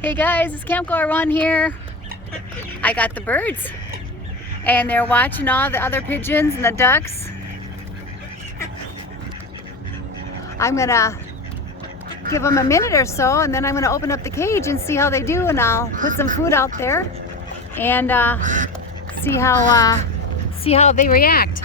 Hey guys, it's Camp Goer One here. I got the birds and they're watching all the other pigeons and the ducks. I'm gonna give them a minute or so and then I'm gonna open up the cage and see how they do, and I'll put some food out there and see how they react.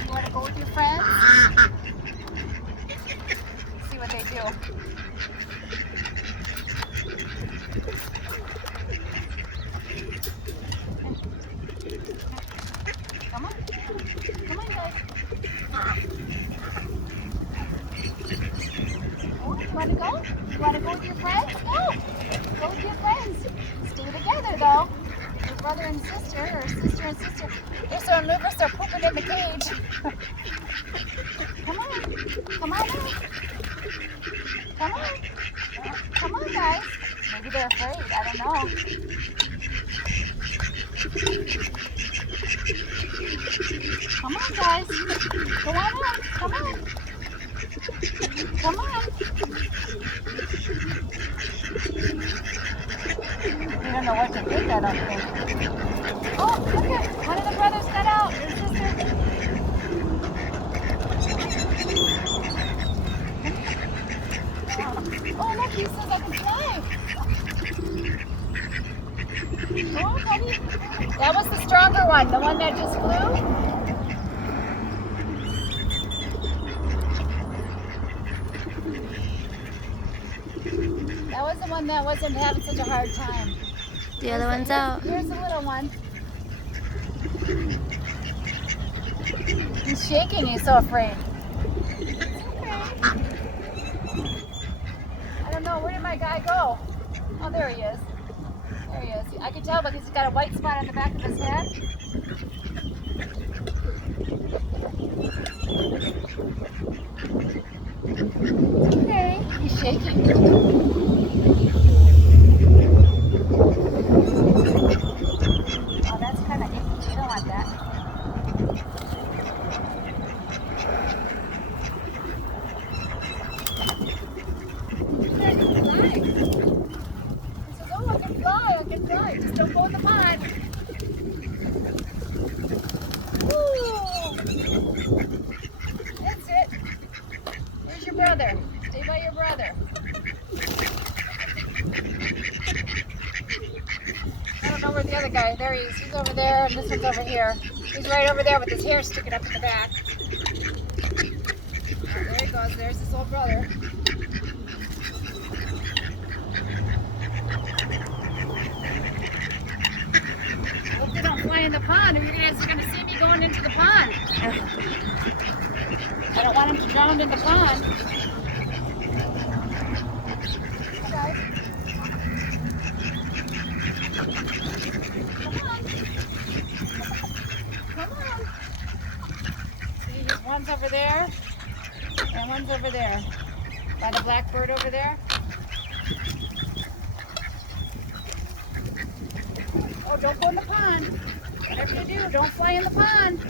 You want to go with your friends? See what they do. Come on. Come on, guys. Oh, you want to go? You want to go with your friends? Go. Go with your friends. Stay together, though. Your brother and sister, or sister and sister. They're so nervous they're pooping in the cage. Come on. Come on out. Come on. Come on, guys. Maybe they're afraid. I don't know. Come on, guys. Go on out. Come on. Come on. You don't know what to think, I don't think. Oh, look at one of the brothers got out. His sister. Oh, look, he says I can fly. Oh, buddy. That was the stronger one, the one that just flew. That was the one that wasn't having such a hard time. The other one's out. Here's the little one. He's shaking, he's so afraid. I don't know, where did my guy go? Oh, there he is. There he is. I can tell because he's got a white spot on the back of his head. Okay, he's shaking. Oh, that's kind of icky. You don't want that. I can fly. Just don't go in the pond. Woo! That's it. Where's your brother? Stay by your brother. I don't know where the other guy. There he is. He's over there, and this one's over here. He's right over there with his hair sticking up in the back. Oh, there he goes. There's his old brother. Fly in the pond, or you guys are going to see me going into the pond. I don't want him to drown in the pond. Guys. Come on. See, one's over there, and one's over there. By the blackbird over there. Oh, don't go in the pond. Whatever you do, don't fly in the pond.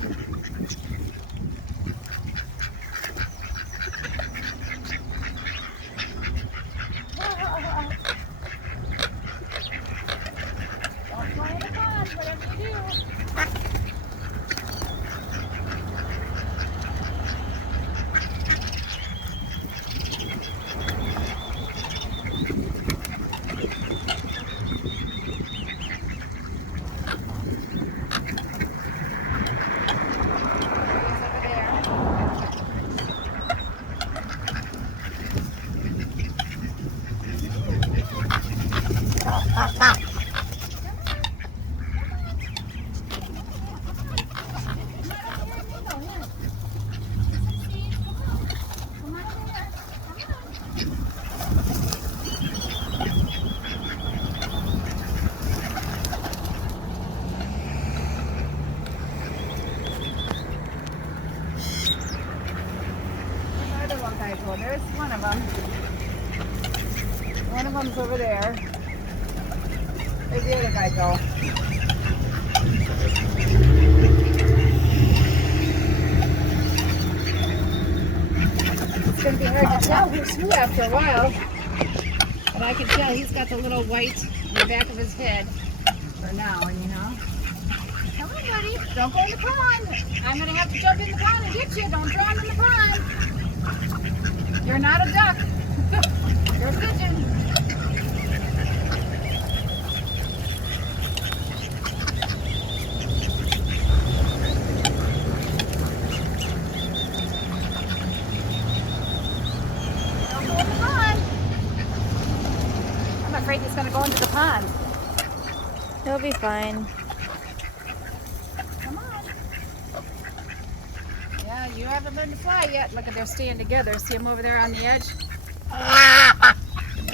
Don't fly in the pond, whatever you do. There's one of them. One of them's over there. Where'd the other guy go? It's going to be hard to tell who's who after a while. But I can tell he's got the little white in the back of his head for now, you know. Come on, buddy. Don't go in the pond. I'm going to have to jump in the pond and get you. Don't drown in the pond. You're not a duck. You're a pigeon. Don't go in the pond. I'm afraid he's going to go into the pond. He'll be fine. Come on. Yeah, you haven't learned to fly yet. Look at they're staying together. See them over there on the edge? Yeah,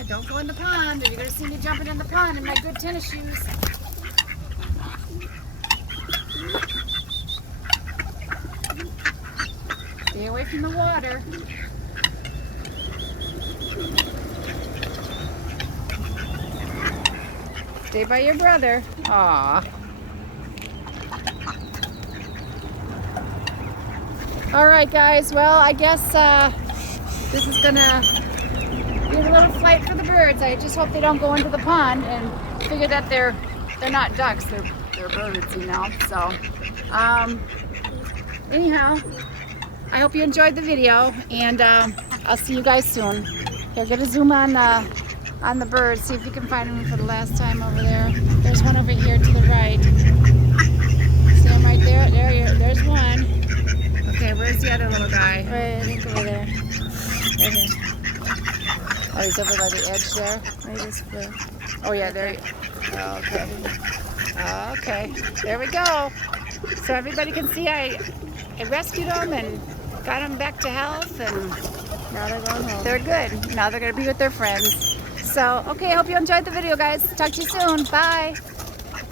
don't go in the pond or you're going to see me jumping in the pond in my good tennis shoes. Stay away from the water. Stay by your brother. Aww. All right, guys. Well, I guess this is gonna be a little flight for the birds. I just hope they don't go into the pond and figure that they're not ducks. They're birds, you know. So, anyhow, I hope you enjoyed the video, and I'll see you guys soon. Here, get a zoom on the birds. See if you can find them for the last time over there. There's one over here to the right. See him right there? There's one. Okay, where's the other little guy? Right, I think over there. Right here. Oh, he's over by the edge there. Right, this blue. Oh yeah, there. Okay. Okay. There we go. So everybody can see I rescued them and got them back to health, and Now they're going home. they're good. Now they're gonna be with their friends. So okay, I hope you enjoyed the video, guys. Talk to you soon. Bye.